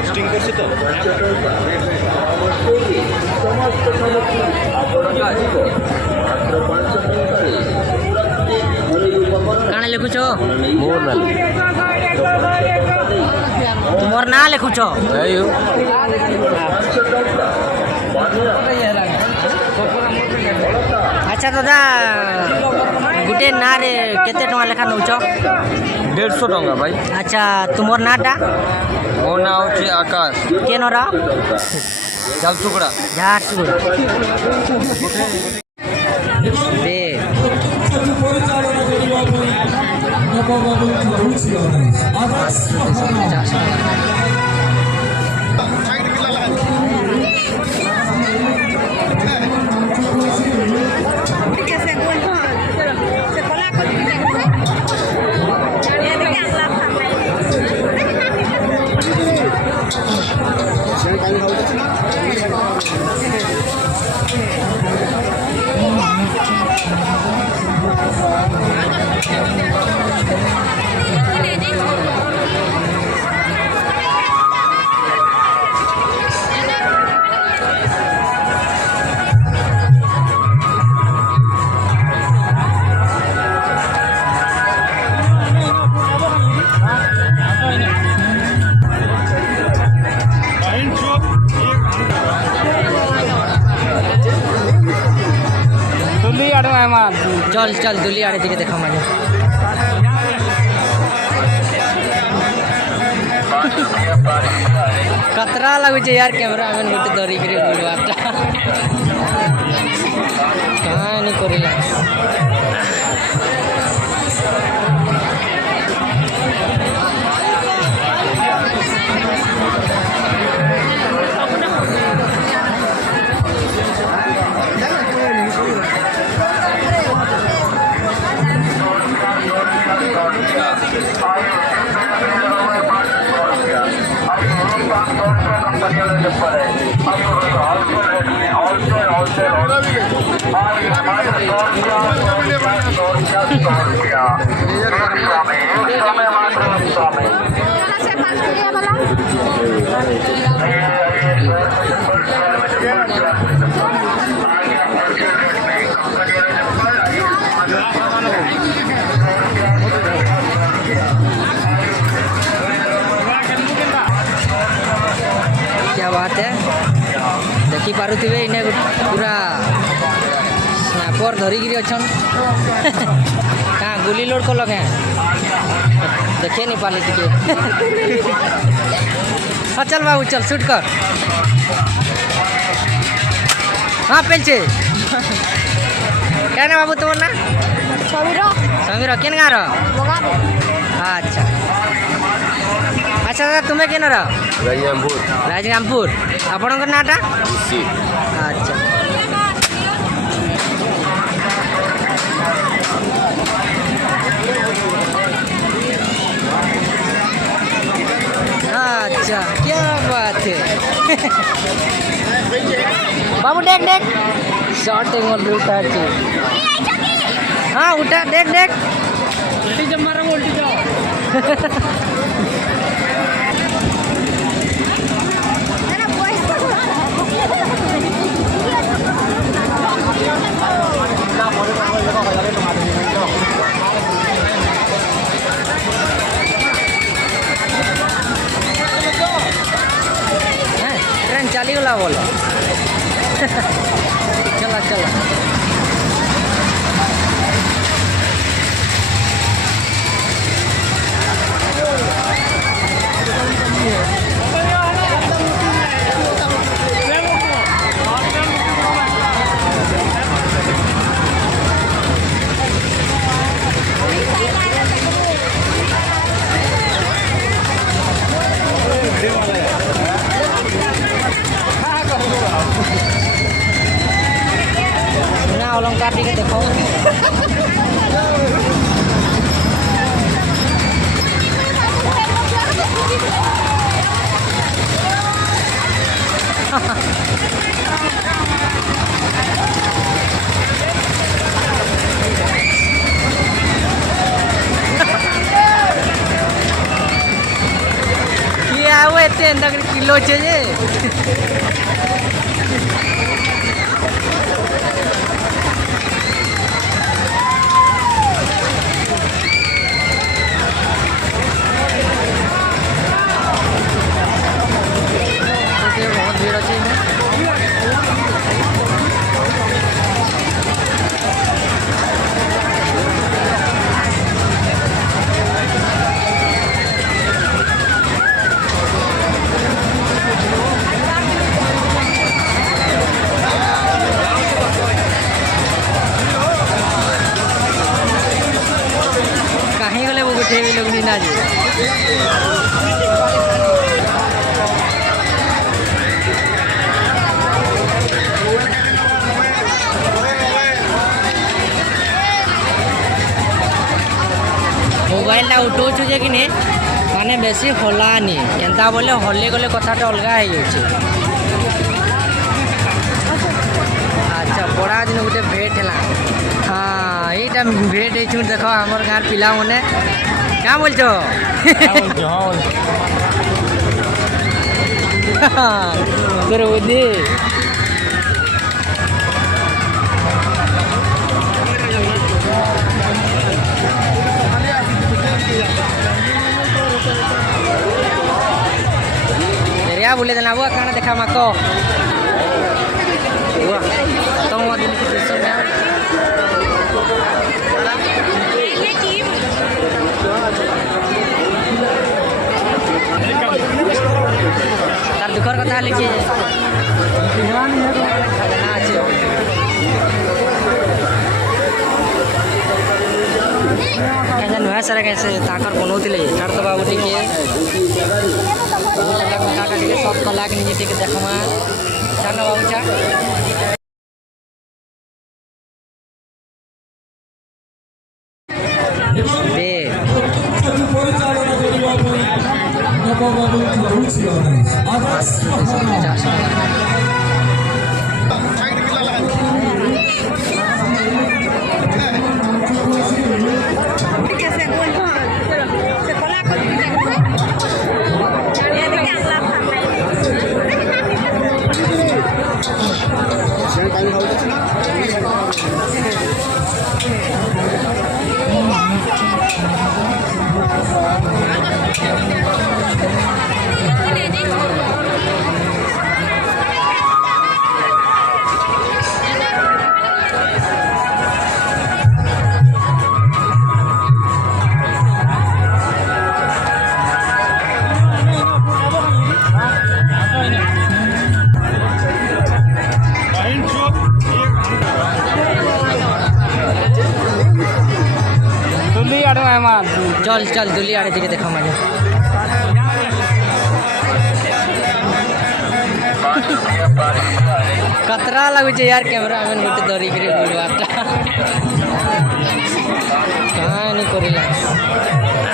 Existing करছে তো କାଣା ଲେଖୁଛ मोर नाल ତୁମର ନାଁ ଲେଖୁଛ ଆୟୁ ଆଚ୍ଛା ଦାଦା ଗୋଟେ ନାଁରେ କେତେ ଟଙ୍କା ଲେଖା ନେଉଛ 150 टंका भाई ଆଚ୍ଛା ତୁମର ନାଁଟା मो ना होची आकाश କେନର झालसुगड़ा ଝାରସୁଗୁଡ଼ା ଦେ चल चल दुली आड़े दिखे देखा मजा कतरा लगुचे यार कैमरा मैन गोटे धरिक बुलवारटा कहाँ नहीं करेला क्या बात है देखी पारुथिबे इने पूरा स्नाइपर धरिकी अच्छन कहाँ गुली लोड कल क्या देखे नहीं पाले टिके हाँ चल बाबू चल शूट कर हाँ पेलचे क्या ना बाबू तुम ना समीर केन गाँव अच्छा अच्छा दादा तुम्हें केन राजगामपुर आपणकर नाटा अच्छा अच्छा क्या बात है बाबू देख देख शॉर्ट उठा हाँ उठा देख देख जब मारा उल्टी जाओ ट्रेन चली गला बोलो चला चला अच्छे एंता किलो अच्छे जे बहुत भीड़ अच्छे कहीं गले वो गुठे भी लोग नीना जी मोबाइल उठाऊँ जे कि माने बेसी हलानी एंता बोले हल्ले गले कथाटा अलग हो जाए। अच्छा बड़ा दिन गोटे भेट है हाँ यहीटा भेट हो देख आम गाँव पिला मैंने क्या बोल तोर बुद्धि बोले देना वो खाना देखा माको तो तार दुखर कथा लिखी नुआ सारा कैसे ताकर बनाऊे तार तो बाबू टी सब कला के निजे टे देखमा चान बाबू चा चल चल दुली आड़े दिखे देखा माने कतरा लगुचे यार कैमरा में मुझे दरी गिरी बुलवाटा कहाँ नहीं करेला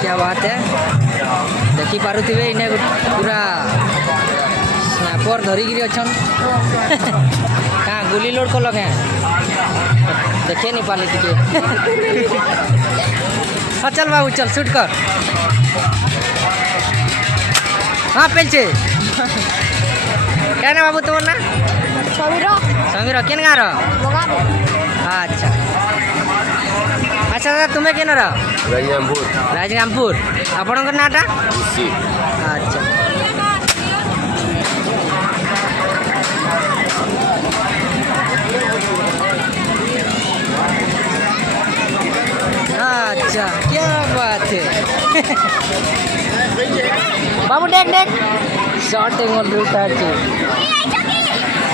क्या बात है देखी पारुथिबे इने पूरा स्नाइपर धरिकी अच्छन कहाँ गुली लोड कल क्या देखे नहीं पाली टे हाँ चल बाबू चल शूट कर हाँ पेलचे क्या ना बाबू तुम ना समीर केन गाँव अच्छा अच्छा दादा तुम्हें केन राजगामपुर आपण नाटा अच्छा शॉर्ट एंगल रे उठा छै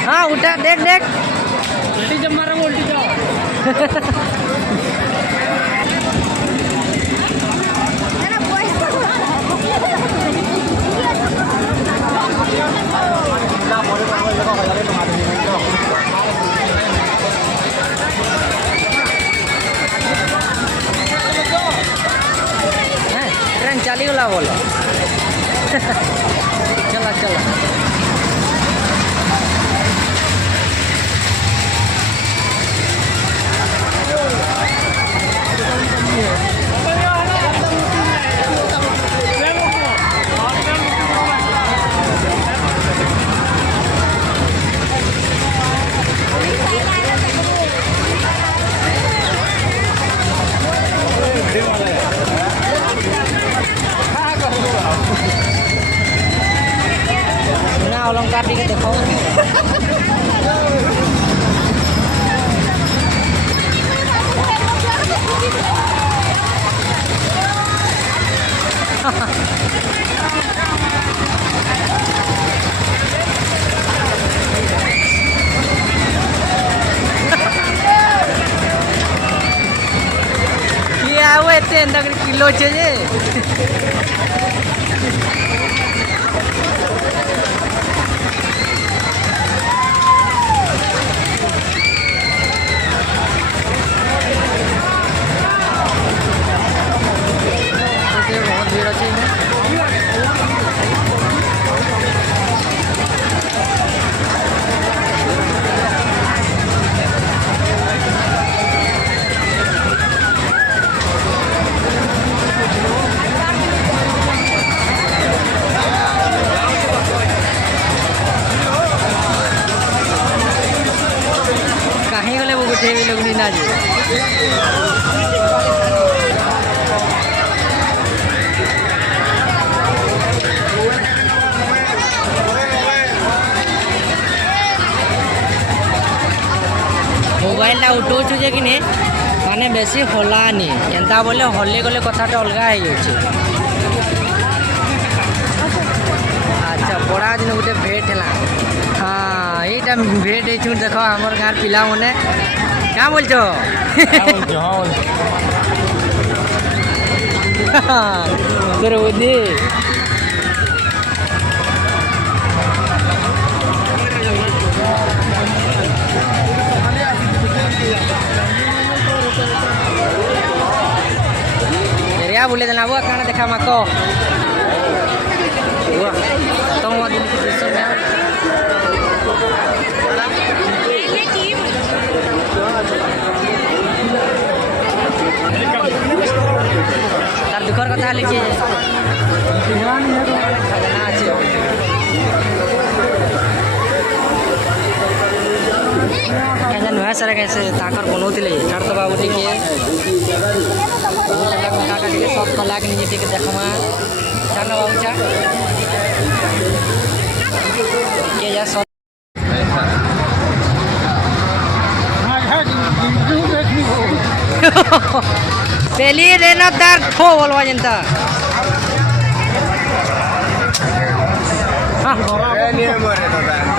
हाँ उठा देख देख उल्टी जब मारा उल्टी जाओ ट्रेन चली गला बोलो चला चला सुना अलंकार टिके देखो ये आवे एते अंदर किलो छे जे बहुत भीड़ अच्छे कहीं गले वो गुटे भी लोग ना जी मोबाइल उठाऊँ जे कि माने बेसी हलानी एंता बोले हल्ले गले कथाटा अलग हो अच्छा बड़ा दिन गोटे भेट है हाँ यहीटा भेट हो देख आमर गाँव पिला मैंने क्या बोल तोर बुद्धि एरिया बोले देना वो काना देखा माको तो वो दिन की सिस्टम में तार दुखर कथा लिखिए खजाना আছে कैसे नुआ सारा कैसे ताकर बनौले ठार तो बाबू टिके सब कला के निजे टिके देखमा चाना बाबू चा के जा सब पहली देना तार खो बोलवा जनता नहीं मरे दादा